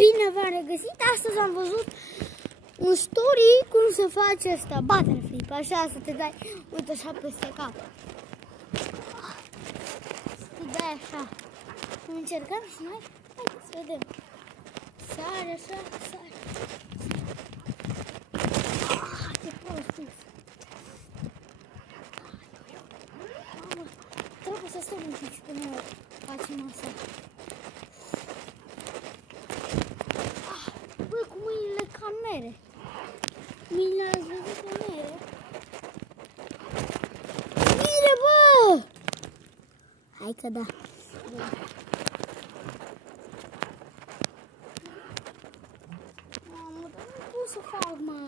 Bine v-am regăsit, astăzi am văzut un story cum se face asta, battle flip, așa să te dai, uite așa peste cap. Să te dai așa. Încercăm și noi? Haideți să vedem. Sare așa, sare. Ce prost. Mamă, trebuie să stăm un pic și până facem asta. Bă, cu mâinile ca mere. Mâinile ați văzut ca mere? Mire, bă! Hai că da. Mamă, dar nu pot să fac, mă.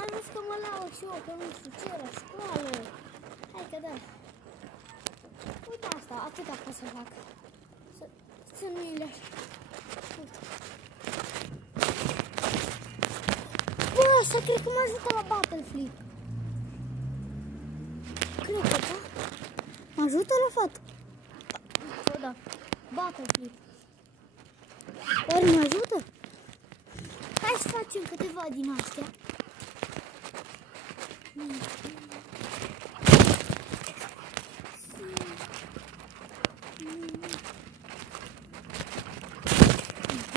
Am zis că mă laud și eu, că nu știu ce, la școală. Hai că da. Uite asta, atâta pot să fac. Să țin mâinile așa. Uite. Bă, asta cred că mă ajută la battle flip. Cred că da. Mă ajută la fată. O, da. Battle flip. Ori mă ajută? Hai să facem câteva din astea.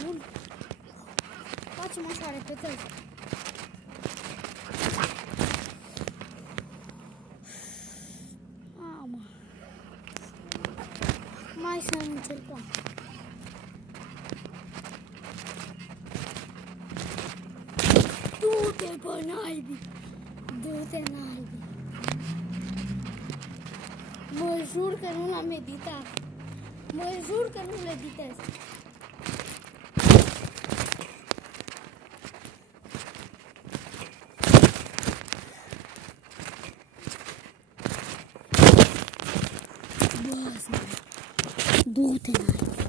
Bun. Facem așa, repetăm. Mamă. Mai să încercăm. Du-te, bă, naibii! Du-te, naibii! Mă jur că nu l-am editat. Mă jur că nu-l editez. Bă, du-te, naibii!